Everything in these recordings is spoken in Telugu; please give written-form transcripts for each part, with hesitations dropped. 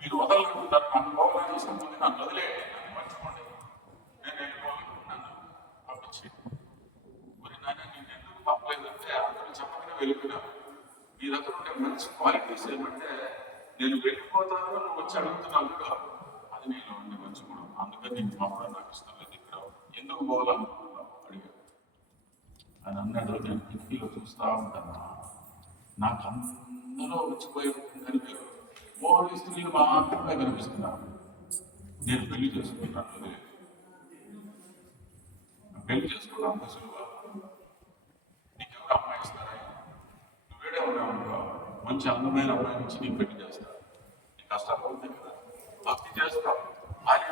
మీరు వదలనుకుంటారు, నన్ను పోవాలని తీసుకుంటుంది, నన్ను వదిలే, నన్ను మర్చిపోండి, నేను వెళ్ళిపోవాలి, నన్ను పంపించి మరి నాయన నేను ఎందుకు పంపలేదంటే అందరూ చెప్పకనే వెళ్ళిపోయినాను. నీ దగ్గర ఉండే మంచి క్వాలిటీస్ ఏమంటే నేను వెళ్ళిపోతాను నువ్వు వచ్చి అడుగుతున్నావు కూడా అది నేను ఉండే మంచి కూడా. అందుకని నేను పంపడం నాకు ఇష్టం లేదు, ఇక్కడ ఎందుకు పోవాలనుకుంటున్నావు అడిగాడు. అని అన్నాడు, నేను కిటికీలో చూస్తూ ఉంటాను, నాకు అందరూ వచ్చిపోయి కనిపించారు, మోహన్ స్త్రీలు మాత్రమే కనిపిస్తున్నారు. నేను పెళ్లి చేసుకుంటాను, పెళ్లి చేసుకున్నాను అంత సులువ. నీకెవరు అమ్మాయి ఇస్తారా? నువ్వేడే ఉన్నావు, మంచి అందమైన అమ్మాయి నుంచి నీకు పెళ్లి చేస్తా, నీ కష్టాలు అవుతాయి కదా, భక్తి చేస్తా, ఆయన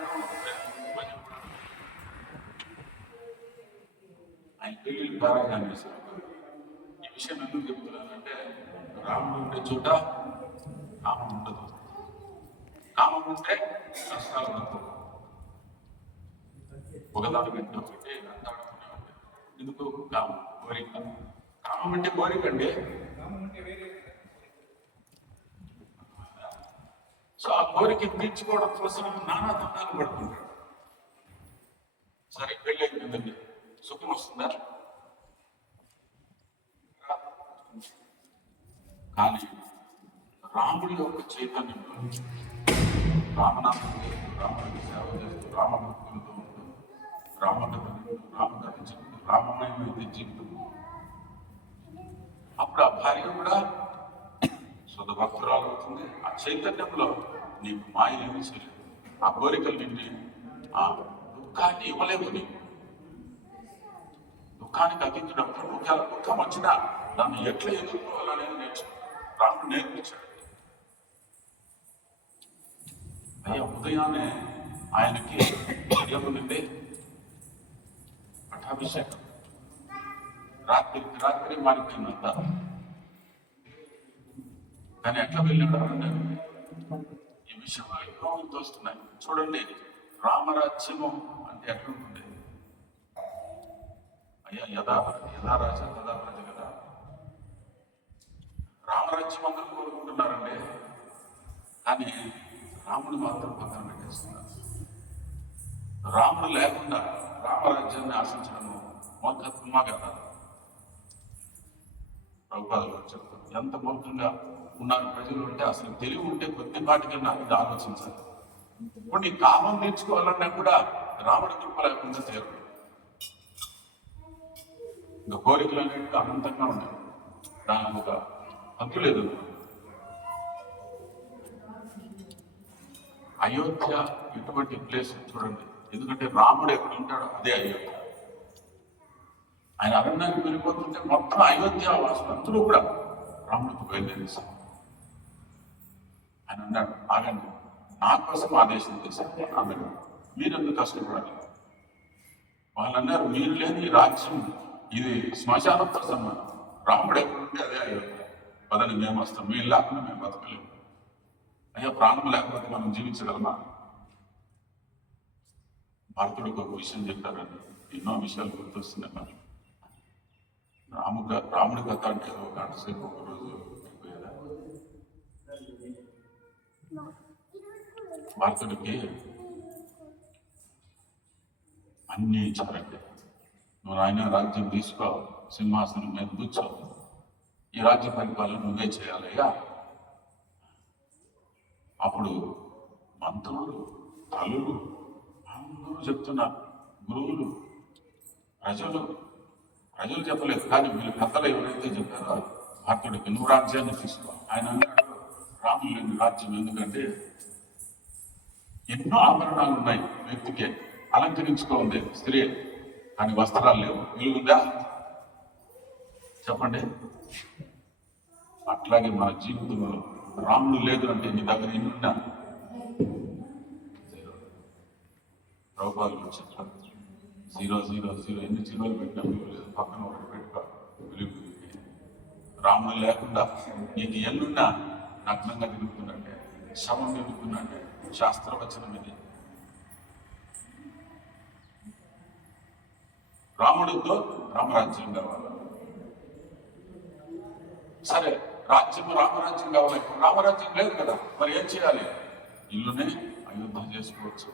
పెళ్లి ప్రారంభం చేశారు. ఈ విషయం ఎందుకు చెప్తున్నానంటే రాముడు ఉండే చోట కామం ఉండదు, కామం ఉంటే కష్టాలు తప్పవు. ఒకదాని వెంట ఒకటి అంటాడుతూనే ఉంటాయి. ఎందుకు? కామం, కోరిక. కామం అంటే కోరిక అండి. సో ఆ కోరిక తీర్చుకోవడం కోసం నానా దండాలు పడుతుంటాడు. సరే పెళ్ళి అయిపోయిందండి, సుఖం వస్తుందా? కానీ రాముడి యొక్క చైతన్యంలో రామనామం చేస్తూ, రాముడికి సేవ చేస్తూ, రామభక్తులతో ఉంటూ, రామకథ చెప్తూ, రామమయమైతే జీవితం. అప్పుడు ఆ భార్య కూడా శుద్ధ భక్తురాలు అవుతుంది. ఆ చైతన్యంలో నీకు మాయ ఏమి చేయలేదు, ఆ కోరికలు నిండి ఆ దుఃఖాన్ని ఇవ్వలేవు. నీకు దుఃఖానికి అతీతుడప్పుడు దుఃఖం వచ్చినా దాన్ని ఎట్లా ఎదుర్కోవాలనేది నేర్చుకో, రాముడు నేర్పించాడు. అయ్యా ఉదయాన్నే ఆయనకి ఏముందండి? పట్టాభిషేకం. రాత్రి మారిపోయిందంతా. కానీ ఎట్లా వెళ్ళాడు అంటే ఈ విషయంలో ఎన్నో తోస్తున్నాయి. చూడండి, రామరాజ్యము అంటే ఎట్లుంటుంది? అయ్యా యథా రాజా తదా ప్రజ కదా. రామరాజ్యం అందరూ కోరుకుంటున్నారండి, కానీ రాముడు మాత్రం పక్కన పెట్టేస్తున్నారు. రాముడు లేకుండా రామరాజ్యాన్ని ఆశించడము మూర్ఖత్వమా కదా? ప్రభుపాదులు చెప్తారు, ఎంత మూర్ఖంగా ఉన్నారు ప్రజలు అంటే అసలు తెలివి ఉంటే కొద్దిపాటికన్నా ఇది ఆలోచించాలి. ఇప్పుడు నీ కామం నేర్చుకోవాలన్నా కూడా రాముడి కృప లేకుండా తీరు. ఇంకా కోరికలు అనేవి అనంతంగా ఉన్నాయి, దానికి ఒక హక్కు లేదు. అయోధ్య ఎటువంటి ప్లేస్ చూడండి, ఎందుకంటే రాముడు ఎక్కడ ఉంటాడో అదే అయోధ్య. ఆయన అరణ్యానికి వెళ్ళిపోతుంటే మొత్తం అయోధ్య వాసులు అందరూ కూడా రాముడికి బయలుదేరేశారు. ఆయన అన్నాడు, ఆగండి, నా కోసం ఆదేశం చేశారు, ఆగండి, మీరెందుకు కష్టపడాలి? వాళ్ళు అన్నారు, మీరు లేని ఈ రాజ్యం ఇది శ్మశానంతో సమానం, రాముడు ఎక్కడుంటే అదే అయోధ్య, పదని మేము వస్తాం, మీరు లేకుండా మేము బతకలేము. అయ్యా ప్రాణం లేకపోతే మనం జీవించగలమా? భరతుడికి ఒక విషయం చెప్పారండి, ఎన్నో విషయాలు గుర్తొస్తున్నాయి మరి. రాముడి కథ అంటే ఒక గంట సేపు ఒకరోజు అయిపోయేదా? భరతుడికి అన్నీ ఇచ్చారండి. నువ్వు ఆయన రాజ్యం తీసుకో, సింహాసనం మీద కూర్చో, ఈ రాజ్య పరిపాలన నువ్వే చేయాలయ్యా. అప్పుడు మంత్రులు, తల్లులు అందరూ చెప్తున్నారు, గురువులు, ప్రజలు చెప్పలేదు, కానీ వీళ్ళు పెద్దలు ఎవరైతే చెప్పారో భరతుడికి నువ్వు రాజ్యాన్ని తీసుకో. ఆయన అన్నాడు, రాములు లేని రాజ్యం ఎందుకంటే ఎన్నో ఆభరణాలు ఉన్నాయి, వ్యక్తికి అలంకరించుకోండి స్త్రీ, కానీ వస్త్రాలు లేవు, విలుగుందా? చెప్పండి. అట్లాగే మన జీవితంలో రాముడు లేదు అంటే నీ దగ్గర ఎన్నున్నా ప్రభుపాదులు చెప్పారు, 000 ఎన్ని జీరోలు పెట్టినా విలువ లేదు, పక్కన ఒకటి పెట్టుకో వెలుగు. రాముడు లేకుండా నీకు ఎన్నున్నా నగ్నంగా తిరుగుతున్నట్టే, శవం తిరుగుతున్నట్టే, శాస్త్రవచనం ఇది. రాముడితో రామరాజ్యం కావాలి. సరే రామరాజ్యం కావాలి, రామరాజ్యం లేదు కదా, మరి ఏం చేయాలి? ఇల్లునే అయోధ్య చేసుకోవచ్చు.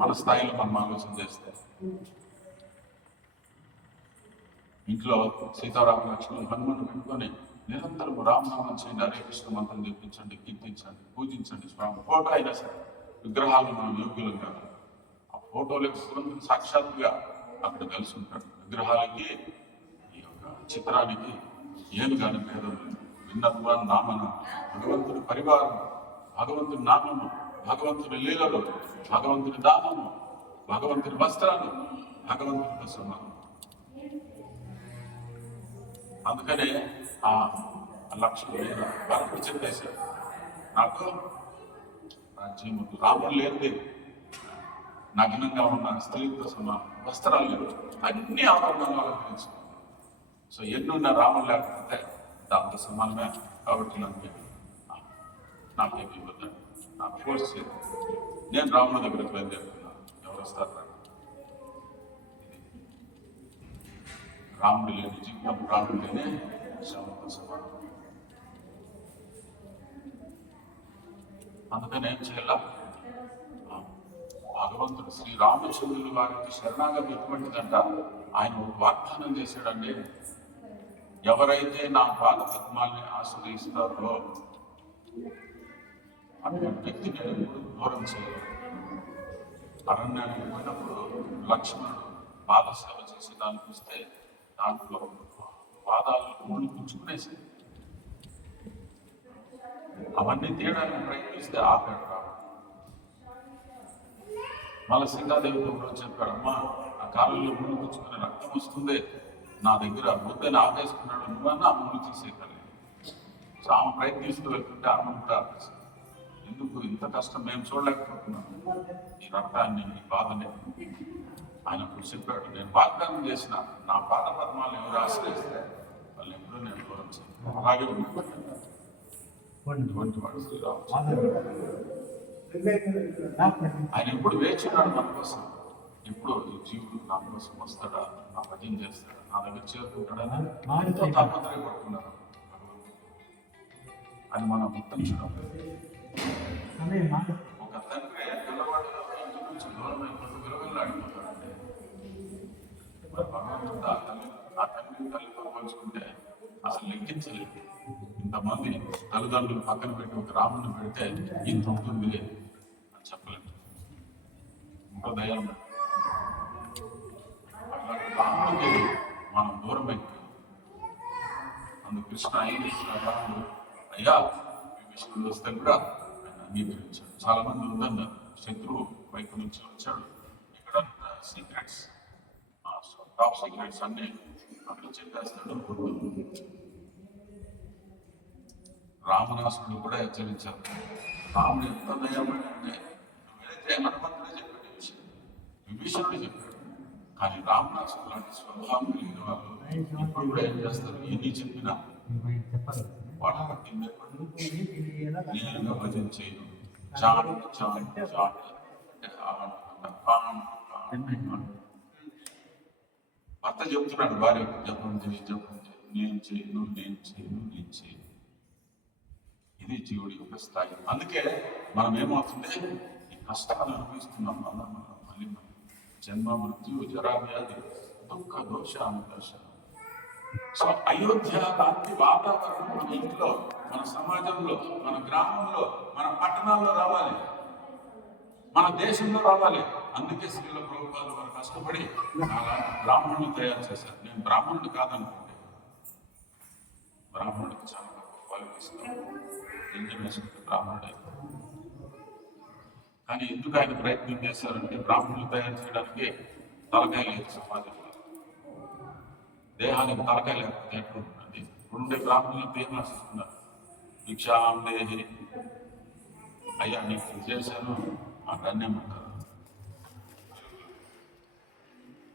మన స్థాయిలో మనం ఆలోచన చేస్తే ఇంట్లో సీతారామ లక్ష్మణులు హనుమను పెట్టుకొని నిరంతరం రామనామం చేయండి, హరే కృష్ణ మంత్రం చెప్పించండి, కీర్తించండి, పూజించండి. స్వామి ఫోటో అయినా సరే, విగ్రహాలు మనం యోగ్యులం కాదు. ఆ ఫోటోలకు సాక్షాత్తుగా అక్కడ కలిసి ఉంటాడు. విగ్రహాలకి ఈ యొక్క చిత్రానికి ఏమి కానీ భేదం లేదు. విన్నత్వ నామన, భగవంతుని పరివారం, భగవంతుని నామము, భగవంతుని లీలలు, భగవంతుని దానము, భగవంతుని వస్త్రాలు, భగవంతుని సమానం. అందుకనే ఆ లక్ష్మణుడు భరతుడు చెప్పేశాడు, నాకు రాజ్యం రాముడు లేనిదే నగ్నంగా ఉన్న స్త్రీలతో సమానం, వస్త్రాలు లేవు, అన్ని ఆభరణంగా అలంకరించుకున్నాను. సో ఎన్నున్న రాముడు లేకపోతే దాంతో సమానమే. కాబట్టి నాకేమి ఇవ్వద్దండి, నాకు ఫోర్స్ చేయదు. నేను రాముడి దగ్గరికి బయలుదేరుతున్నాను, ఎవరు వస్తారు? రాముడు లేని జీవితం, రాముడు లేని శవంతో సమానం. అందుకని ఏం చేయాల? భగవంతుడు శ్రీరామచంద్రులు వారికి శరణాగతి ఎటువంటిదంట, ఆయన ఒక వాగ్దానం చేశాడండి. ఎవరైతే నా పాద పద్మాల్ని ఆశ్రయిస్తారో అటువంటి వ్యక్తిని ఎప్పుడు దూరం చేయలేదు. అరణ్యానికి పోయినప్పుడు లక్ష్మణుడు పాదసేవ చేసి దానికి వస్తే దాంట్లో పాదాలు ముళ్ళు పుచ్చుకునేసి అవన్నీ తీయడానికి ప్రయత్నిస్తే ఆపాడు రావడం. మళ్ళీ సీతాదేవితో కూడా చెప్పాడు, అమ్మా ఆ కాలంలో ముళ్ళు పుచ్చుకునే రక్తం వస్తుంది, నా దగ్గర ముద్దని ఆపేసుకున్నాడు, నువ్వన్నా ఆ ముళ్ళు తీసేయగలి. సో ఆమె ప్రయత్నిస్తూ వెళ్తుంటే ఆమె ఎందుకు ఇంత కష్టం మేము చూడలేకపోతున్నాము, ఈ రక్తాన్ని, ఈ బాధని. ఆయన ఇప్పుడు చెప్పాడు, నేను వాగ్దానం చేసిన నా పాద పద్మాలను ఎవరు ఆశ్రయిస్తే వాళ్ళు ఎప్పుడూ నేను దూరం చేయను. అలాగే ఇటువంటి వాడు శ్రీరాముడు. ఆయన ఎప్పుడు వేచున్నాడు మన కోసం. ఇప్పుడు ఈ జీవుడు నా కోసం వస్తాడా, నా భజన చేస్తాడా, నా దగ్గర చేరుకుంటాడని ఎంతో తాపత్రయపడుతున్నారు. అని మనం గుర్తించడం. ఒక తండ్రి పిల్లవాడు ఇంటి నుంచి దూరం అయిపోతూ విలువలాడిపోతాడంటే మరి భగవంతుడు ఆ తండ్రి తల్లితో పోల్చుకుంటే అసలు లెక్కించలేదు. ఇంతమంది తల్లిదండ్రులు పక్కన పెట్టి ఒక రాముని పెడితే ఇంత ఉంటుంది అని చెప్పలేదు. ఇంకో దయ అట్లాంటి రాముడికి మనం దూరం అయిపోయి అందుకు కృష్ణ రాముడు అయ్యా విషయంలో వస్తే కూడా ఆయన అంగీకరించాడు. చాలా మంది ఉందన్నారు, శత్రువు వైపు నుంచి వచ్చాడు, ఇక్కడ సీక్రెట్స్, టాప్ సీక్రెట్స్ అన్ని అక్కడ చెప్పేస్తాడు. రామనాసుడు కూడా హెచ్చరించారు. రాముడు ఎంత దయాపడంటే వెళితే హనుమంతుడే చెప్పాడు ఈ విషయం, విభీషణుడు చెప్పాడు. కానీ రామనాసుడు లాంటి స్వభావం కలిగిన వాళ్ళు ఇప్పుడు కూడా ఏం చేస్తారు, ఎన్ని చెప్పినా వాళ్ళ బట్టి నేనుగా భజన చేయను. భర్త చెప్తున్నాడు భార్య, జపం చేయి, నేను చేయను, నేను చేయను, నేను చేయను. ఇది జీవుడి యొక్క స్థాయి. అందుకే మనం ఏమవుతుంది, ఈ కష్టాలు అనుభవిస్తున్నాం. మళ్ళీ జన్మ, మృత్యు, జరావ్యాధి, దుఃఖ, దోష, అనుదర్శ. సో అయోధ్య లాంటి వాతావరణం మన ఇంట్లో, మన సమాజంలో, మన గ్రామంలో, మన పట్టణాల్లో రావాలి, మన దేశంలో రావాలి. అందుకే శ్రీల ప్రభుపాదుల వారు కష్టపడి అలాంటి బ్రాహ్మణులు తయారు చేశారు. నేను బ్రాహ్మణుడు కాదనుకోండి, బ్రాహ్మణుడికి చాలా క్వాలిఫికేషన్ ఎంజాయ్ చేసుకుంటే బ్రాహ్మణుడు అయిపోయింది. కానీ ఎందుకు ఆయన ప్రయత్నం చేశారంటే బ్రాహ్మణులు తయారు చేయడానికి తలకాయ లేదు సమాజంలో. దేహానికి తలకాయ లేకపోతే ఎట్లుంటుంది? ఇప్పుడుండే బ్రాహ్మణులు ఏం ఆశిస్తున్నారు, భిక్షాం దేహి, అయ్యా నీకు చేశాను ఆ ధన్యమంటారు.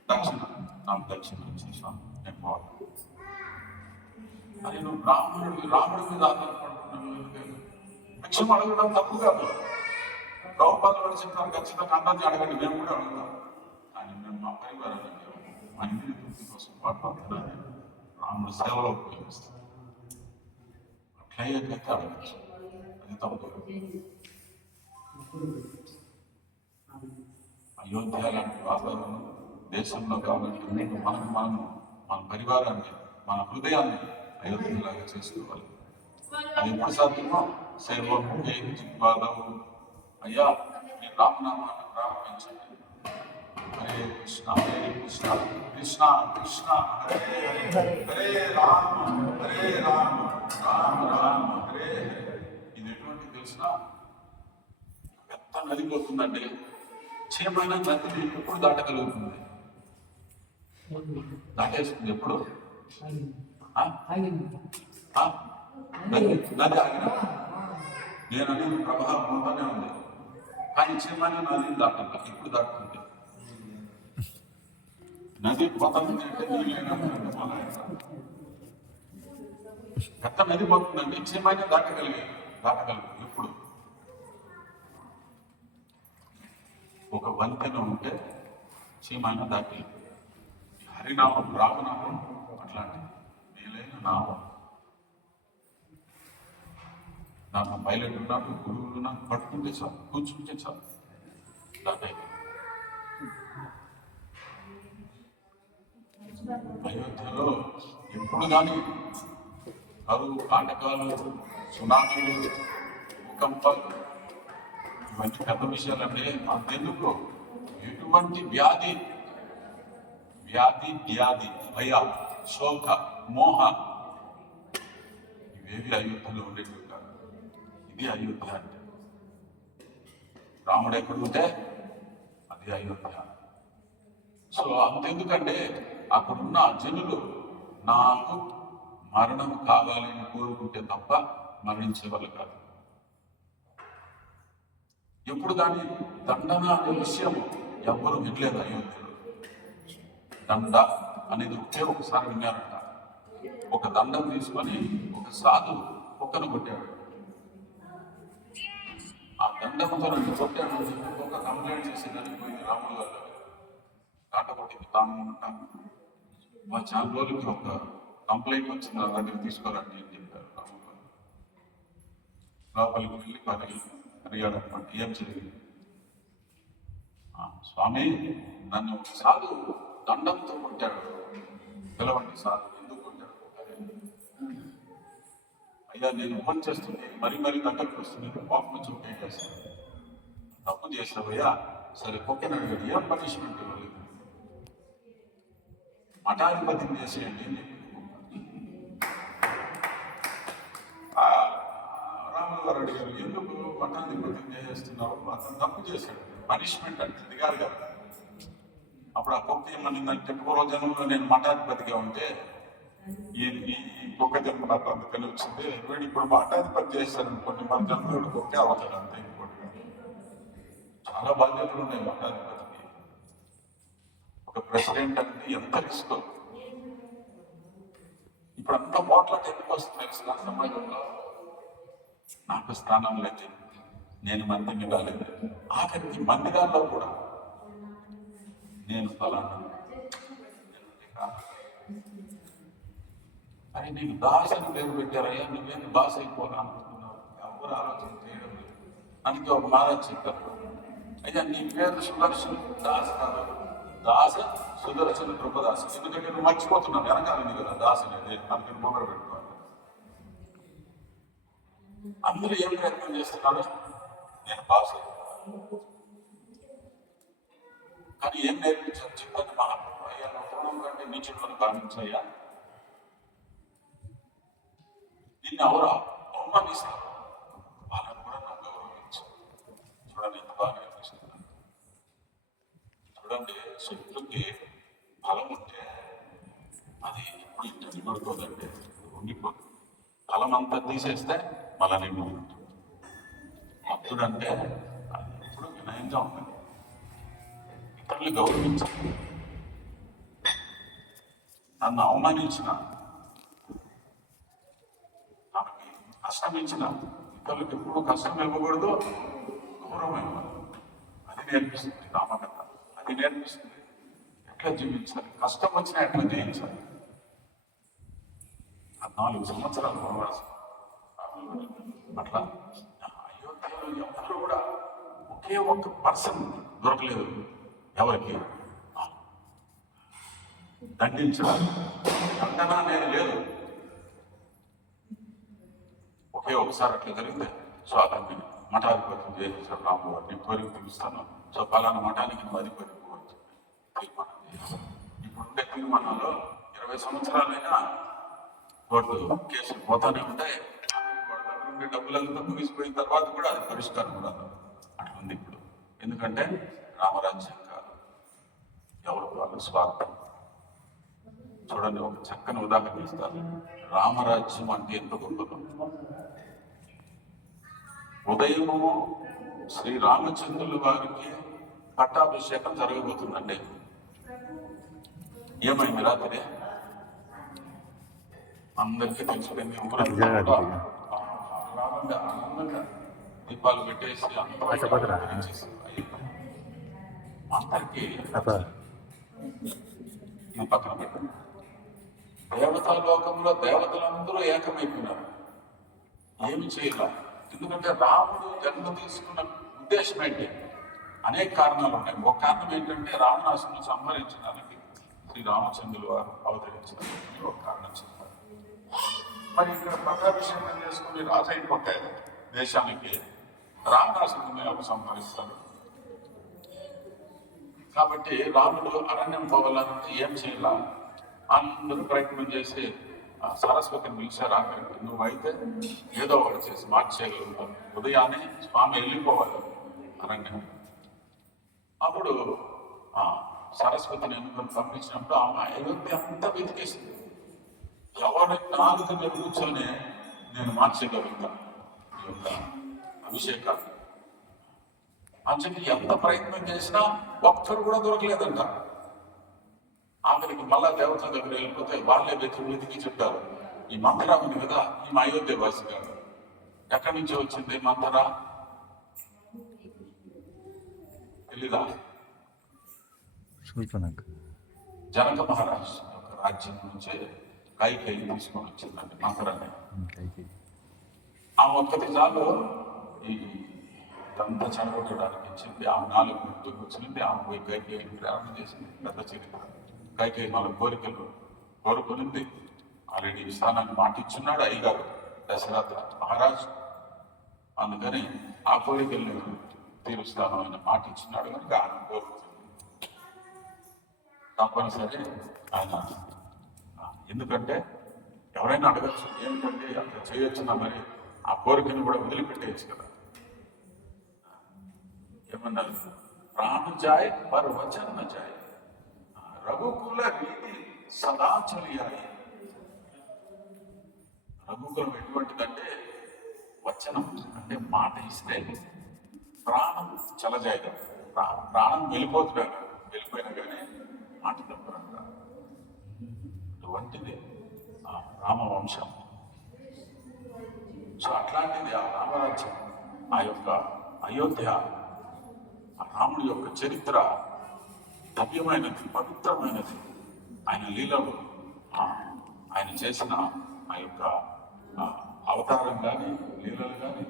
దక్షిణ నాకు దక్షిణ చేశాను నేను పోవాలి. అది నువ్వు బ్రాహ్మణుడు, రాముడి మీద ఆధారపడుతున్నావు. భిక్షం అడగడం తప్పు కాదు. ప్రభుపాదులు వారు చెప్తారు, ఖచ్చితంగా అందరినీ అడగండి, మేము కూడా అడుగుతాం. కానీ మేము మా పరివారాన్ని మా ఇంటిని తృప్తి కోసం పాటుపడుతున్నాను, రాముడు సేవలో ఉపయోగిస్తాం. అట్లయితే అడగచ్చు, అది తప్పు. అయోధ్య లాంటి వాతావరణం దేశంలో కాబట్టి మనం మన పరివారాన్ని, మన హృదయాన్ని అయోధ్యలాగా చేసుకోవాలి. అది ఎప్పుడు సాధ్యమో సేవం జిగ్వాదవు అయ్యా మీరు రామనామాన్ని ప్రారంభించండి. హరే కృష్ణ కృష్ణ కృష్ణ హరే హరే హరే రామ రామ రామ హరే హరే. ఇది ఎటువంటి తెలిసిన పెద్ద నది పోతుందండి. చీమైన నదిని ఎప్పుడు దాటగలుగుతుంది? దాటేస్తుంది ఎప్పుడు? నది ఆగిన నేను అనేది ప్రవాహం పోతానే ఉంది, కానీ చీమైన నదిని దాటాలి. ఇప్పుడు దాటుతుంది. నది పోతుంది అంటే పెద్ద నది పోతుందండి, చీమైన దాటగలదు. ఎప్పుడు? ఒక వంతెన ఉంటే చీమైన దాటి. హరినామం రామనామం అట్లాంటిది మేలైన నామం. నాకు పైలట్ ఉన్నాడు, గురువులు నాకు పట్టుకుంటే చాలు, కూర్చుంటే చాలు దాటైతే. అయోధ్యలో ఎప్పుడు కానీ కరువు, కాటకాలు, సునామీలు, భూకంపాలు ఇవన్నీ పెద్ద విషయాలంటే అంతెందుకు ఎటువంటి వ్యాధి భయ, శోక, మోహ ఇవేవి అయోధ్యలో ఉండేవి కాదు. ఇది అయోధ్య అంటే. రాముడు ఎక్కడుంటే అది అయోధ్య. సో అంతెందుకంటే అక్కడున్న జనులు నాకు మరణం కావాలని కోరుకుంటే తప్ప మరణించే వాళ్ళు కాదు. ఎప్పుడు కానీ దండన అనే విషయం ఎవ్వరూ వినలేదు అయోధ్యలో. దండ అనేది ఒకసారి విన్నారంట. ఒక దండం తీసుకొని ఒక సాధువు కుక్కను కొట్టాడు. ఆ దండంతో నన్ను కొట్టాడు అని చెప్పి ఒక కంప్లైంట్ చేసేదానికి పోయింది రాముడు గారు. కాట కొట్టింది తాము ఉంటాము. మా చాలా రోజులకి ఒక కంప్లైంట్ వచ్చింది, నా దగ్గర తీసుకోరండి అని చెప్పారు రాముడు గారు. లోపలికి వెళ్ళి అడిగాడు అనమాట, ఏం జరిగింది? స్వామి నన్ను సాధు దండంతో కొట్టాడు. పిలవండి సాధు, ఎందుకు కొట్టాడు? అయ్యా నేను ఫోన్ చేస్తుంది, మరీ దగ్గరకు వస్తుంది, కోపం వచ్చి ఏం చేస్తాను? తప్పు చేసావయ్యా, సరే కుక్కని అడిగాడు, ఏం పనిష్మెంట్ ఇవ్వలేదు? మఠాధిపతిని చేసేయండి అని చెప్పి రాములు గారు అడిగారు, ఎందుకు మఠాధిపతిని చేసేస్తున్నావు? అతను తప్పు చేశాడు, పనిష్మెంట్ అంటే దిగారు కదా. అప్పుడు ఆ కుక్క ఏమనిందంటే, పూర్వజన్మలో నేను మఠాధిపతిగా ఉంటే ఈ కుక్క జన్మ నాకు అందుకని వచ్చింది, వీడు ఇప్పుడు మఠాధిపతి చేశారనుకోండి, మన జన్మడు కుక్కే అవుతాడు అంతే. ఇంకోటి చాలా బాధ్యతలు ఉన్నాయి మఠాధిపతికి. ఒక ప్రెసిడెంట్ అనేది ఎంత రిస్క్. ఇప్పుడు అంత పోట్లాట ఎందుకు వస్తుంది తెలుసు సమాజంలో? నాకు స్థానం లేదు, నేను మందిని కాలేదు. ఆఖరికి మందిరాల్లో కూడా నేను ఫలానా అని నీకు దాస్ అని పేరు పెట్టారయ్యా, నువ్వేం దాస్ అయిపోవాలనుకుంటున్నావు? ఎవరు ఆలోచన చేయడం లేదు. అందుకే ఒక మహారాజ్ చెప్పారు, అయ్యా నీ పేరు సుదర్శన్ దాస్ కాదు, దాస సుదర్శన కృపదాస్. ఎందుకంటే నువ్వు మర్చిపోతున్నావు వెనకాలండి కదా దాస్ అనేది, అందుకని మొదలు పెట్టుకోవాలి. అందరూ ఏం ప్రయత్నం చేస్తున్నారు? నేను పాస్ అయిపోతాను. కానీ ఏం నేర్పించారు చెప్పండి మహాప్రభు? అయ్యా నువ్వు పూర్వం కంటే నీచులను భావించయ్యా, నిన్ను ఎవరు అవమానిస్తారు, వాళ్ళని కూడా నాకు గౌరవించు. చూడండి ఎంత బాగా నేర్పిస్తున్నారు. చూడండి, శత్రుకి బలం ఉంటే అది ఇప్పుడు ఇంటికి పడుకోదండి, ఉండిపోతుంది. బలం అంతా తీసేస్తే మళ్ళీ నిండు ఉంటుంది. భక్తుడంటే అది ఎప్పుడు వినయంగా ఉంటుంది, ఇతరులు గౌరవించాలి. నన్ను అవమానించిన, మనకి కష్టం ఇచ్చిన ఇతరులకు ఎప్పుడు కష్టం ఇవ్వకూడదు, గౌరవం ఇవ్వాలి. అది నేర్పిస్తుంది రామకథ. అది నేర్పిస్తుంది ఎట్లా జీవించాలి, కష్టం వచ్చినా ఎట్లా జయించాలి. 14 సంవత్సరాల వనవాసం. అట్లా అయోధ్యలో ఎవరు కూడా ఒకే ఒక్క పర్సన్ దొరకలేదు. ఎవరికి? దండించడానికి దండన అనేది లేదు. ఒకే ఒకసారి అట్లా జరిగితే సో అతన్ని మఠాధిపత్యం చేసేసాడు రాము వారిని కోరిక పిలుస్తాను. సో పలానా మఠానికి నువ్వు అధిపతి పోవచ్చు తీర్మానం చేసి ఇప్పుడుండే తీర్మానంలో 20 సంవత్సరాలైనా కోర్టు కేసులు పోతానే ఉంటాయి. వాడి దగ్గర ఉండే డబ్బులంతా ముగిసిపోయిన తర్వాత కూడా అది పరిష్కారం కూడా అట్లుంది ఇప్పుడు. ఎందుకంటే రామరాజ్యం కాదు, ఎవరు వాళ్ళు స్వార్థం. చూడండి, ఒక చక్కని ఉదాహరణ ఇస్తారు. రామరాజ్యం అంటే ఎంత గొప్పదో. ఉదయము శ్రీ రామచంద్రుల వారికి పట్టాభిషేకం జరగబోతుందండి. ఏమైంది రాత్రి? అందరికీ తెలిసిపోయింది. ఊరంతా ఆనందంగా దీపాలు పెట్టేసి అందరికీ ఈ పక్కన పెట్టండి. దేవతా లోకంలో దేవతలందరూ ఏకమైపోయినారు. ఏమి చేయాలి? ఎందుకంటే రాముడు జన్మ తీసుకున్న ఉద్దేశం ఏంటి? అనేక కారణాలు ఉన్నాయి. ఒక కారణం ఏంటంటే రావణాసురుని సంహరించడానికి శ్రీరామచంద్రుల వారు అవతరించడానికి ఒక కారణం చెప్పారు. మరి ఇక్కడ పట్టాభిషేకం చేసుకుని రాజు అయిపోతాయి దేశానికి. రావణాసురుని ఎవరు సంహరిస్తారు? కాబట్టి రాముడు అరణ్యం పోవాలంటే ఏం చేయాలి? అందరూ ప్రయత్నం చేసి సరస్వతిని పిలిచారు. ఆఖరికి నువ్వైతే ఏదో ఒకటి చేసి మార్చేయగలుగుతావు. ఉదయాన్నే స్వామి వెళ్ళిపోవాలి అరణ్యం. అప్పుడు సరస్వతిని ఎన్నుకొని పంపించినప్పుడు ఆమె అయోధ్య అంతా వెతికేసింది. ఎవరి నాలుగు మీద కూర్చొని నేను మార్చేయగలుగుతాను ఈ యొక్క అభిషేకాన్ని అని చెప్పి ఎంత ప్రయత్నం చేసినా ఒక్కరు కూడా దొరకలేదంట. ఆఖరికి మళ్ళా దేవతల దగ్గర వెళ్ళిపోతే వాళ్ళే వెతికి చెప్పారు, ఈ మంతరా ఉంది కదా, ఈ అయోధ్య వాసి కాదు. ఎక్కడి నుంచి వచ్చింది మంతరా? తెలీదా? జనక మహారాజ్ యొక్క రాజ్యం నుంచే కైకేయి తీసుకొని వచ్చిందండి మంతరాన్ని. ఆ ఒక్కటి చాలు ఈ అంతా చెడగొట్టడానికి చెప్పి ఆమె 4 గుర్తుకు వచ్చింది. ఆమె పోయి కైకేయిని ప్రారంభం చేసింది. పెద్ద చరిత్ర. కైకేయి 4 కోరికలు కోరుకునింది. ఆల్రెడీ విధానాన్ని మాటిచ్చున్నాడు అయ్యగారు దశరథ మహారాజు. అందుకని ఆ కోరికల్ని తీరుస్తాను ఆయన మాటిచ్చున్నాడు కనుక ఆయన కోరుకుంది. తప్పనిసరి ఆయన, ఎందుకంటే ఎవరైనా అడగచ్చు ఏంటంటే అట్లా చేయొచ్చున్నా మరి ఆ కోరికను కూడా వదిలిపెట్టేయచ్చు కదా. ఏమన్నారు? ప్రాణజాయ్ పర్ వచన జాయ్, రఘుకుల రీతి సదా చలియాయి. రఘుకులం ఎటువంటిదంటే వచనం అంటే మాట ఇస్తే ప్రాణం చలజాయిదా. ప్రాణం వెళ్ళిపోయినా కానీ మాట తప్పరంట. అటువంటిది రామవంశం. సో అట్లాంటిది ఆ రామరాజ్యం, ఆ యొక్క అయోధ్య, ఆ రాముడి యొక్క చరిత్ర దివ్యమైనది, పవిత్రమైనది. ఆయన లీలలు, ఆయన చేసిన ఆ యొక్క అవతారం కానీ లీలలు కానీ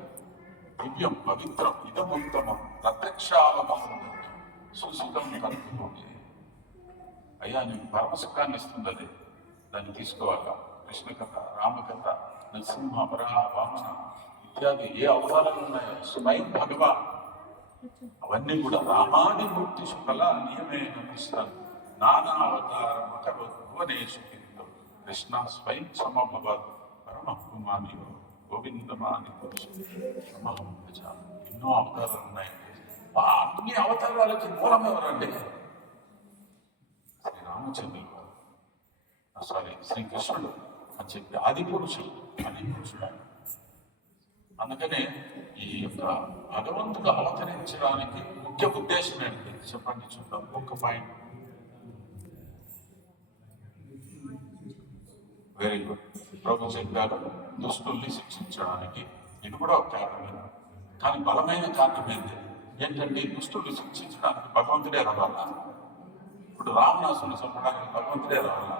దివ్యం, పవిత్రం, ఇదముత్తమం, ప్రత్యక్షావగాహన సుసుఖం కలుపుతుంది. అయ్యా నీకు పరమసుఖాన్ని ఇస్తుంది, దాన్ని తీసుకోవాలా. కృష్ణ కథ, రామకథ, నరసింహ, వరాహ, వామన ఇత్యాది ఏ అవతారాలు ఉన్నాయో స్వయం భగవాన్, అవన్నీ కూడా రామాది మూర్తి శుకల నియమైన కృష్ణ నానా అవతారం భువనేశు కృష్ణ స్వయం సమభవత్ పరమకుమాని గోవిందమాని ఎన్నో అవతారాలు ఉన్నాయి. అన్ని అవతారాలకి మూలం ఎవరండి? శ్రీరామచంద్రుడు, శ్రీకృష్ణుడు అని చెప్పి ఆది పురుషుడు అని పురుషుడు. అందుకనే ఈ యొక్క భగవంతుడు అవతరించడానికి ముఖ్య ఉద్దేశం ఏంటి చెప్పండి, చూద్దాం. ఒక్క పాయింట్. Very good. ప్రభు చెప్పారు దుష్టుల్ని శిక్షించడానికి. ఇది కూడా ఒక కారణమే, కానీ బలమైన కారణం ఏంటంటే దుష్టుల్ని శిక్షించడానికి భగవంతుడే రావాలా? ఇప్పుడు రావణాసురుని చంపడానికి భగవంతుడే రావాలా?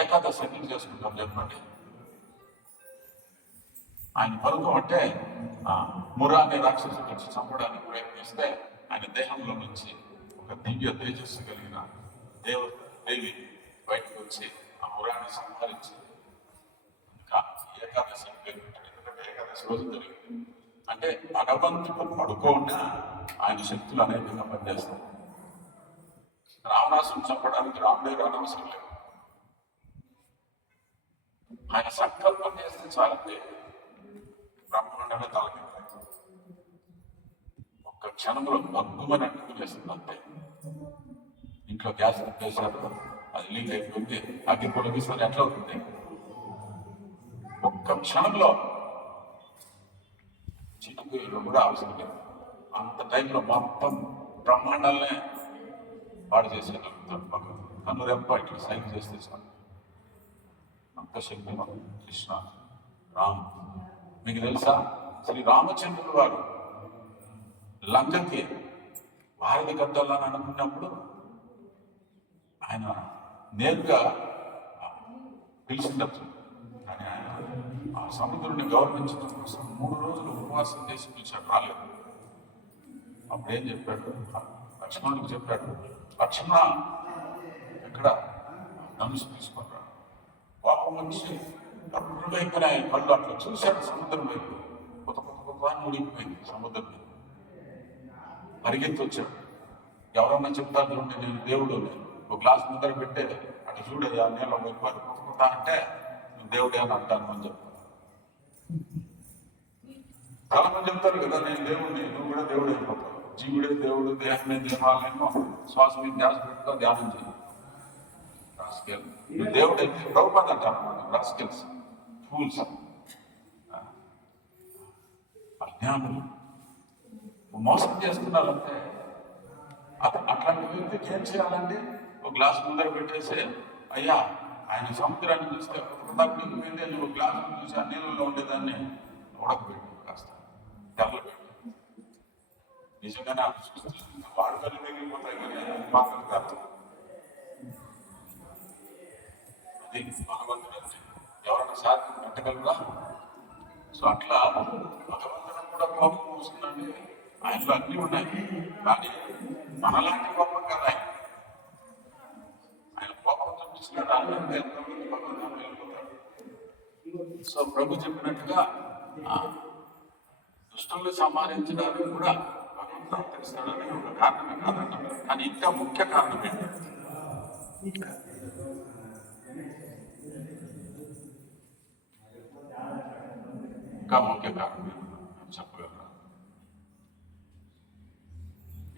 ఏకాదశి ఎందుకు చేసుకుంటాం చెప్పండి? ఆయన పరుగు అంటే మురా అనే రాక్షసుడు వచ్చి చంపడానికి ప్రయత్నిస్తే ఆయన దేహంలో నుంచి ఒక దివ్య తేజస్సు కలిగిన దేవి బయటకు వచ్చి ఆ మురాన్ని సంహరించి ఇంకా ఏకాదశి పేరు పెట్టాడు. ఎందుకంటే ఏకాదశి రోజు జరిగింది. అంటే భగవంతుడు పడుకోకుండా ఆయన శక్తులు అనేకంగా పనిచేస్తాయి. రావణాసుని చంపడానికి రాముడే రానవసరం లేదు. ఆయన సంకల్పం చేస్తే చాలంటే బ్రహ్మాండంగా తలకింద ఒక్క క్షణంలో భగ్గుమని అంటుకునేస్తుంది అంతే. ఇంట్లో గ్యాస్ తిప్పేశారు, అది లీక్ అయిపోయింది, అగ్గి పొడిగిస్తుంది, ఎట్లా అవుతుంది? ఒక్క క్షణంలో చిటుకు కూడా అవసరం లేదు. అంత టైంలో మొత్తం బ్రహ్మాండాలనే పాడు చేసేటప్పుడు కన్నురెంప ఇట్లా సైన్ చేస్తే చాలు. అంత శక్తి కృష్ణ రామ్. మీకు తెలుసా, శ్రీ రామచంద్రుడు వారు లంకకి భారతి కట్టాలని అనుకున్నప్పుడు ఆయన నేరుగా పిలిచిండచ్చు. కానీ ఆయన ఆ సముద్రుడిని గౌరవించడం కోసం 3 రోజులు ఉపవాసం చేసి పిలిచాడు, రాలేదు. అప్పుడేం చెప్పాడు? లక్ష్మణుడికి చెప్పాడు, లక్ష్మణ ఎక్కడ ధనుసు తీసుకున్నాడు. పాపం వచ్చి అప్పుడు వైపున కళ్ళు అట్లా చూశాడు సముద్రం వైపు. కొత్త ముడిపోయింది సముద్రం మీద. పరిగెత్తి వచ్చాడు. ఎవరన్నా చెప్తారు చూడండి, నేను దేవుడు, ఒక గ్లాస్ ముందర పెట్టే అటు చూడయ్యా నీళ్ళ వెళ్ళిపోయి కొత్త అంటే నువ్వు దేవుడే అని అంటాను అని చెప్తాను. చాలా మంది చెప్తారు కదా, నేను దేవుడిని, నువ్వు కూడా దేవుడు అయిపోతావు. జీవుడే దేవుడు, దేహమే దేవాలయం, శ్వాస మీద ధ్యాస పెట్టుకో, ధ్యానం చేయి. రాస్కెల్, నువ్వు దేవుడు అయితే ప్రభుపాద అంటాను. రాస్కెల్స్, ఫూల్స్, అజ్ఞానులు మోసం చేస్తున్నారంటే. అట్లాంటి వ్యక్తికి ఏం చేయాలండి? ఒక గ్లాస్ ముందర పెట్టేసి, అయ్యా ఆయన సముద్రాన్ని చూస్తే ప్రతాపడికి వెళ్ళి నువ్వు గ్లాసు చూసి ఆ నీళ్ళలో ఉండేదాన్ని ఉడకబెట్టు, కాస్త తెల్లబెట్టు. నిజంగానే వాడుకలు మిగిలిపోతాయి కానీ పాత్రలు కాదు. అది భగవంతుడు ఎవరైనా సాధ్యం పెట్టగలరా? సో అట్లా భగవంతుడు కూడా కోపం చూస్తుందండి. ఆయనలో అన్నీ ఉన్నాయి, కానీ మనలాంటి కోపం కదా ఆయన. ఆయన కోపం చూపిస్తున్నాడు, ఆయన ఎంతమంది భగవంతుడు వెళ్ళిపోతాడు. సో ప్రభు చెప్పినట్టుగా దుష్టుల్ని సంహరించడానికి కూడా భగవంతుడు అవతరిస్తాడని ఒక కారణమే కాదంటారు. కానీ ఇంకా ముఖ్య కారణం ఏంటంటే, ఇంకా ముఖ్య కారణం చెప్పగలరా?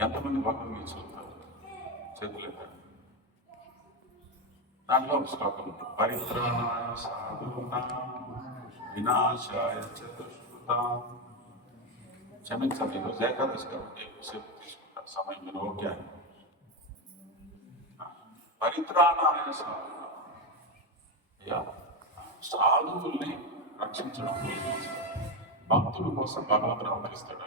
ఎంతమంది భగవద్గీత చదువుతారు? చేతులెత్తండి. దాంట్లో ఒక శ్లోకం ఉంది, పరిత్రాణాయ సాధూనాం వినాశాయ చ దుష్కృతాం. క్షమించండి, ఈరోజు ఏకాదశి కాబట్టి ఎక్కువసేపు తీసుకుంటారు సమయం, మీరు ఓకే. పరిత్రాణాయ సాధూనాం, సాధువుల్ని రక్షించడం కోసం, భక్తుల కోసం భగవంతుడు అవతరిస్తాడు.